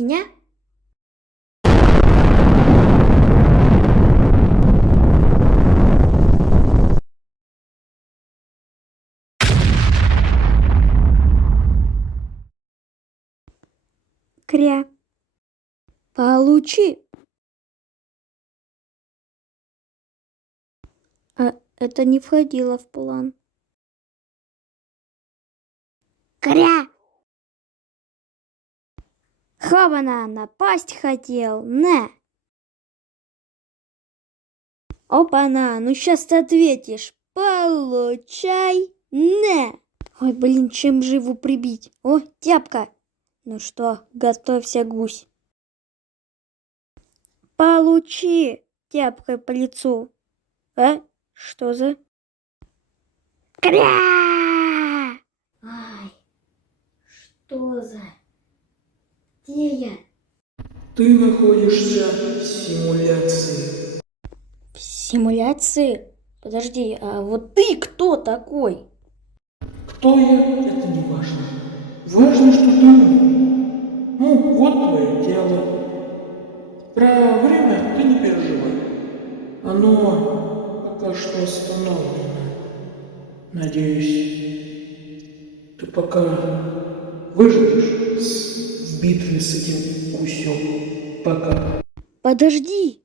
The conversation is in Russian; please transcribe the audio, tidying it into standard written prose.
героиня? Кря. Получи. А это не входило в план. Кря. Хабана, напасть хотел, на. Опа-на, ну сейчас ты ответишь. Получай, на. Ой, блин, чем же его прибить? О, тяпка. Ну что, готовься, гусь. Получи тяпкой по лицу. А? Что за? Кря! Ай, что за? Где я? Ты находишься в симуляции. В симуляции? Подожди, а вот ты кто такой? Кто я, это не важно. Важно, что ты умер. Ну, вот твое тело. Про время ты не переживай. Оно пока что остановлено. Надеюсь, ты пока выживешь в битве с этим гусем. Пока. Подожди,